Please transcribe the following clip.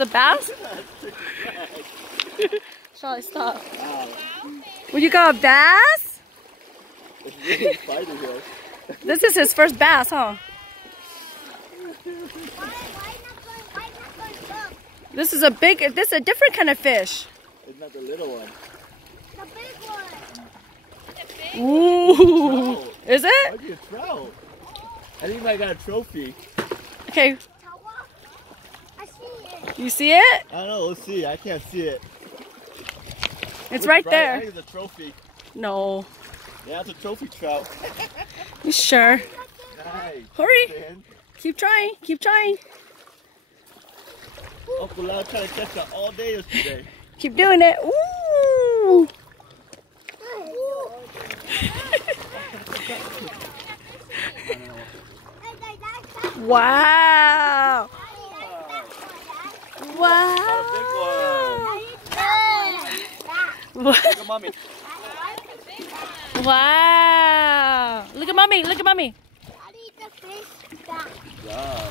It's a bass? Charlie, stop. Well, you got a bass? This is his first bass, huh? This is a different kind of fish. It's not the little one. The big one. Ooh. Is it? How'd you trout? I think I got a trophy. Okay. I see it. You see it? I don't know. Let's see. I can't see it. It's right I there. think it's a trophy. No. Yeah, it's a trophy trout. You sure? Nice. Hurry. Man. Keep trying. Keep trying. Uncle Lau trying to catch that all day yesterday. Keep doing it. Ooh. Wow. Wow. Look at mommy. Wow. Look at mommy. Look at mommy. I'll eat the fish back. Yeah.